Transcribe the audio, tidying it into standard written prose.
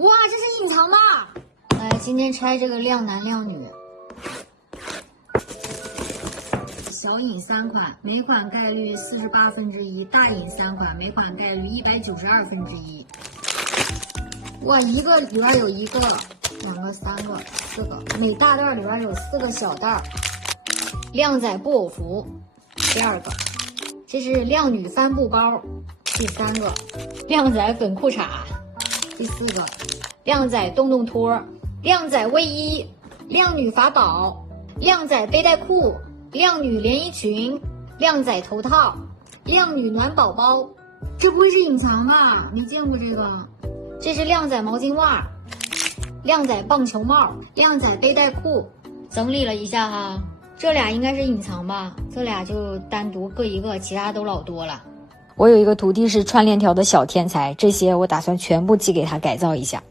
哇，这是隐藏吧？来，今天拆这个靓男靓女，小隐3款，每款概率1/48；大隐3款，每款概率192%。哇，一个里边有1个、2个、3个、4个，每大袋里边有4个小袋。靓仔布偶服，第2个，这是靓女帆布包，第3个，靓仔粉裤衩，第4个，靓仔洞洞托，靓仔卫衣，靓女法宝，靓仔背带裤，靓女连衣裙，靓仔头套，靓女暖宝宝。这不会是隐藏吧？没见过这个。这是靓仔毛巾袜，靓仔棒球帽，靓仔背带裤。整理了一下哈，这俩应该是隐藏吧，这俩就单独各1个，其他都老多了。我有一个徒弟是串链条的小天才，这些我打算全部寄给他改造一下。